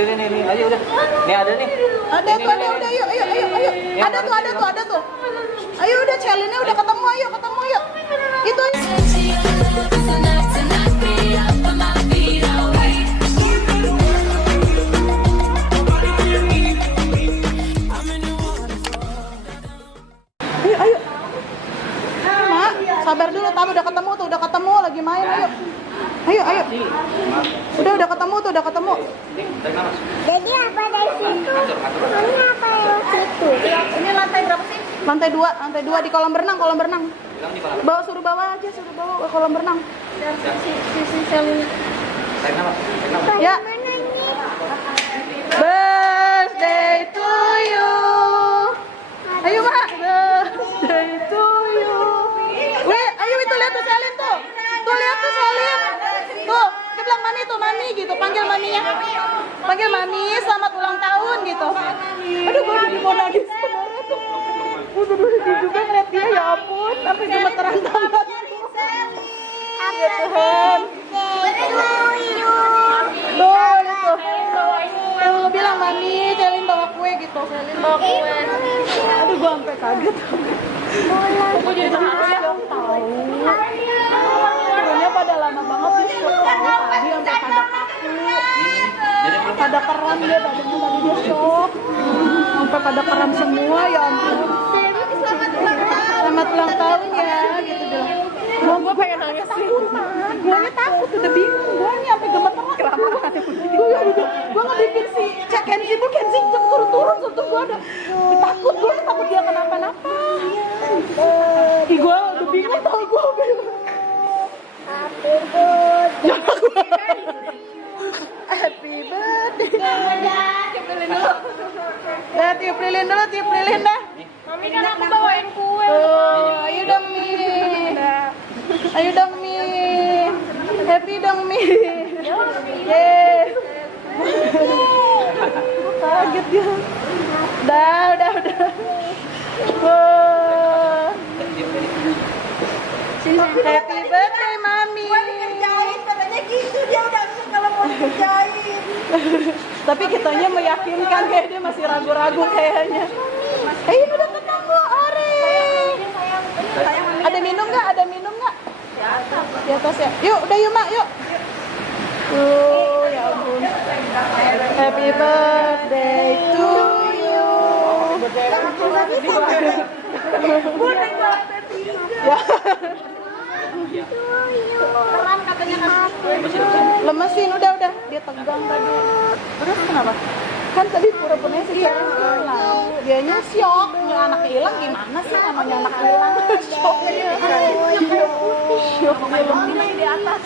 Nih, ayo udah. Nih ada nih. Ada tuh, ada udah, ayo. Ada tuh. Ayo udah, Celine udah ketemu, ayo. Itu ayo. Ayo. Mak, sabar dulu, tahu udah ketemu lagi main, ayo. Ayo. Udah ketemu. Jadi apa dari situ? Ini apa dari situ? Ini lantai berapa sih? Lantai 2 di kolam berenang. Suruh bawa ke kolam berenang. Si Celine. Ya. Mana ini? Birthday to you. Ayo, Mak. Birthday to you. Wih, ayo itu lihat tuh Celine tuh. Tuh lihat tuh Celine. Tuh, dia bilang mami tuh, mami gitu. Panggil maminya. Panggil mami, selamat ulang tahun gitu. Aduh, gue mau nangis sebenarnya tuh. Gue sedih juga ngeliat dia, ya ampun. Sampai gemeteran banget. Ya Tuhan. Tuh, itu. Tuh, bilang mami, Celine bawa kue gitu. Aduh, gue sampai kaget. Gue jadi tahu. Turunnya pada lama banget di shock tadi sampai pada kaku. Pada keram dia tadi dia shock. Sampai pada keram semua, ya ampun. Selamat ulang tahun ya, gitu bilang. Gue pengen nangis sih. Gue takut, udah bingung. Gue sampai gemeteran. Gue ngebikin si Kenzi turun. Gue udah takut dia kenapa-napa. Gue udah bingung tau gue. Happy birthday. Tiup lilin dah. Mami kan aku bawain kue. Ayo dong Mi. Happy dong Mi. Yeay. Kaget dia. Udah. Wow. Happy birthday Mami. Katanya gitu dia udah kalau mau dikerjain. Tapi kitanya meyakinkan, kayak dia masih ragu-ragu kayaknya. Udah ketemu Ore. Ada minum nggak? Di atas ya. Yuk, Mak, yuk. Ya ampun. Happy birthday to you. Keram katanya Lemesin, udah. Dia tegang tadi. Terus kenapa? Kan tadi pura-puranya sih hilang. Dianya syok. Anak hilang gimana sih namanya anak hilang? Syok dia. Syok dia di atas.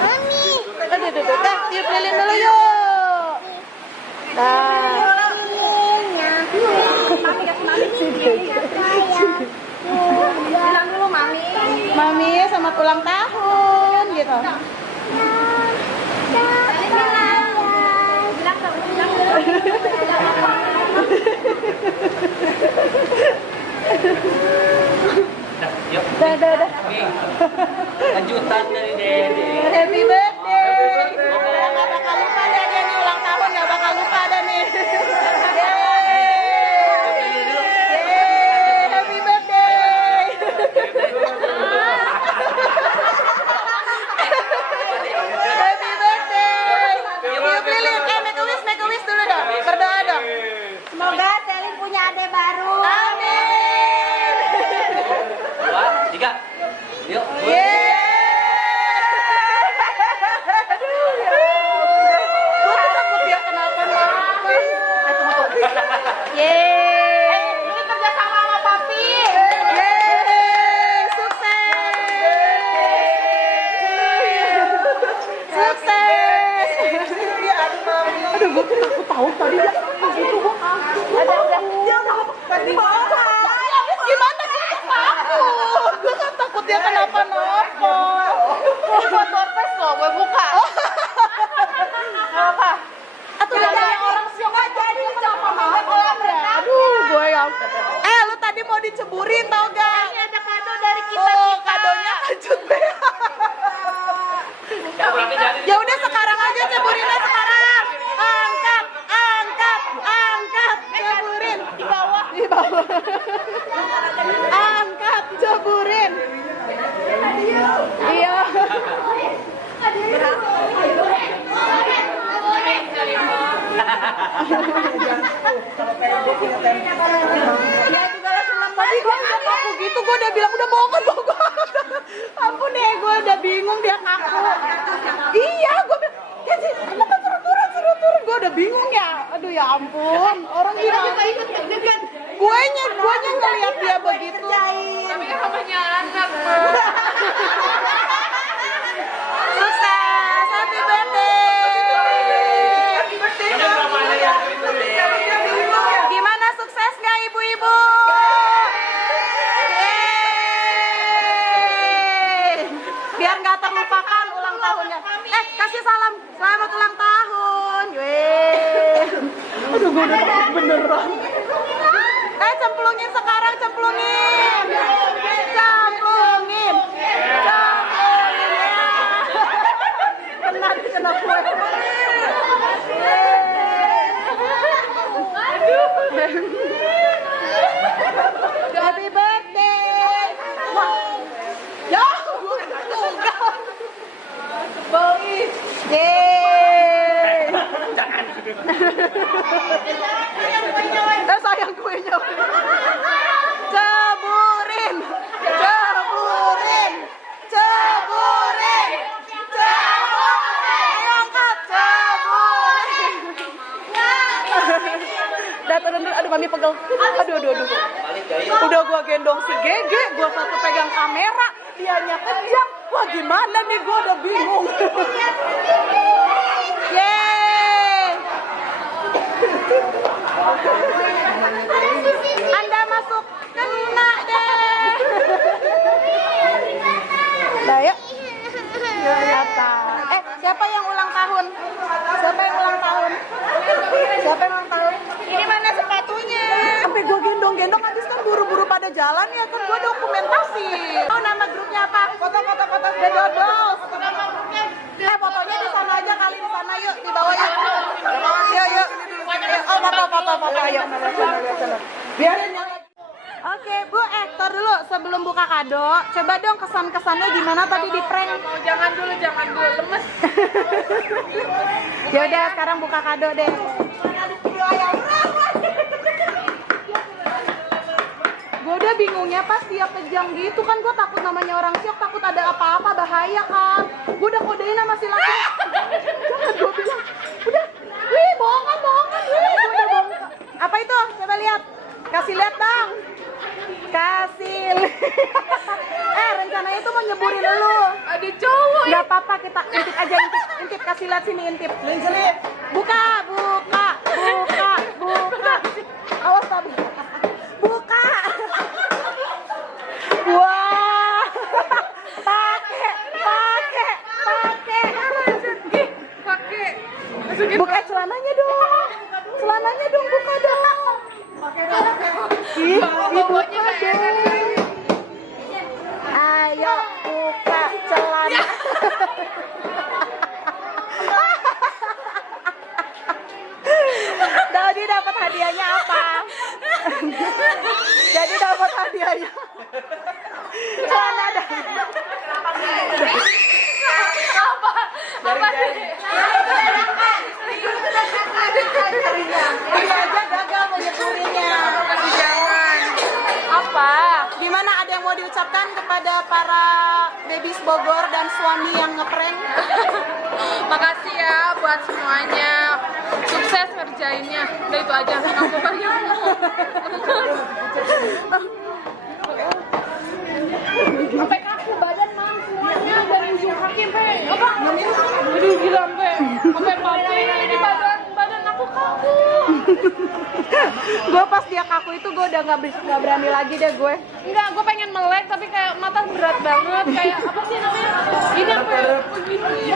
Mami. Udah, tiup lilin dulu yuk. Bilang dulu Mami. Mami, selamat ulang tahun gitu. Udah. Kejutan dari Dede. Happy birthday. Nggak bakal lupa deh dia nih ulang tahun, nggak bakal lupa deh nih. Happy birthday. Happy birthday. Tiup lilin, make a wish dulu dong. Berdoa dong. Semoga Celine punya adik baru. Amin. 2, 3. Yuk. Gue tuh takut dia kenapa-napa. Ini kerja sama Papi. Sukses. Aduh, gue takut tahu tadi dia gitu, gue dia udah pasti bawa. Gimana sih takut? Gue kan takut dia kenapa-napa. Bukan surprise loh, gue buka. Apa? Atau ada orang siok aja jadi kenapa-napa. Aduh, gue yang lu tadi mau diceburin tau gak? Ini ada kado dari kita. Kadonya kancut be. Ya udah sekarang aja ceburinnya sekarang. dia bilang udah bohongan. Ampun deh, gue udah bingung dia kaku. Iya, gue bilang, ya sih, kenapa suruh turun? Gue udah bingung ya. Aduh ya ampun, orang gimana? Guenya ngeliat dia begitu. Tapi kan namanya anak, Sukses, happy birthday. Gimana sukses nggak ibu-ibu? Yeay. Biar nggak terlupakan ulang tahunnya. Kasih salam, selamat ulang tahun. Yeay. Aduh, gue udah takut beneran. Cemplungin sekarang, cemplungin ya. Kena kue. Happy birthday. Wah. Ya, enggak. Bois. Yeay. Jangan. Sayang kuenya. Ceburin. Angkat, ceburin. Datang dulu, aduh mami pegel. Aduh. Udah gua gendong si Gege, gua satu pegang kamera, dianya kejang. Wah gimana nih, gua udah bingung. Yeay. Anda masuk, kena deh. Nah, yuk. Siapa yang ulang tahun? Ini mana sepatunya? Sampai gue gendong-gendong, habis kan buru-buru pada jalan ya kan, gue dokumentasi. Oh, nama grupnya apa? Foto. The Dodos. Nama grupnya. Fotonya di sana aja kali, di sana yuk, di bawah yuk. Yuk. Oh, foto, ayo. Biarin yang. Oke, Bu, tar dulu sebelum buka kado, coba dong kesan-kesannya gimana tadi di prank. jangan dulu, lemes. Ya udah, sekarang buka kado deh. Gue udah bingungnya pas dia kejang gitu kan, gue takut namanya orang syok, takut ada apa-apa bahaya kan. Gue udah kodein sama si laki. Jangan, gue bilang, udah, wih bohongan, wih, gue udah bohong. Apa itu? Coba lihat, kasih lihat dong. Rencananya itu mau nyeburin lu. Ada cowok. Gak apa-apa, kita intip aja, intip, kasih lihat sini, intip. Buka. Awas tapi. Buka. Wah. Pakai. Buka celananya dong. Buka dong. Ih, dibuka dong. Ayo buka celana. Jadi dapat hadiahnya apa? Celana dah. Ini aja gagal menyeburinnya. Apa? Gimana, ada yang mau diucapkan kepada para babies Bogor dan suami yang ngeprank? Makasih ya buat semuanya. Sukses ngerjainnya. Udah itu aja. Aku banyak. Sampai kaku badan mang semuanya dari ujung kaki sampai Aduh gila sampai mati ini badan aku kaku. Gue pas dia kaku itu gue udah nggak berani lagi deh gue. Enggak, gue pengen melek tapi kayak mata berat banget, kayak apa sih namanya? Ini apa ya? Begini.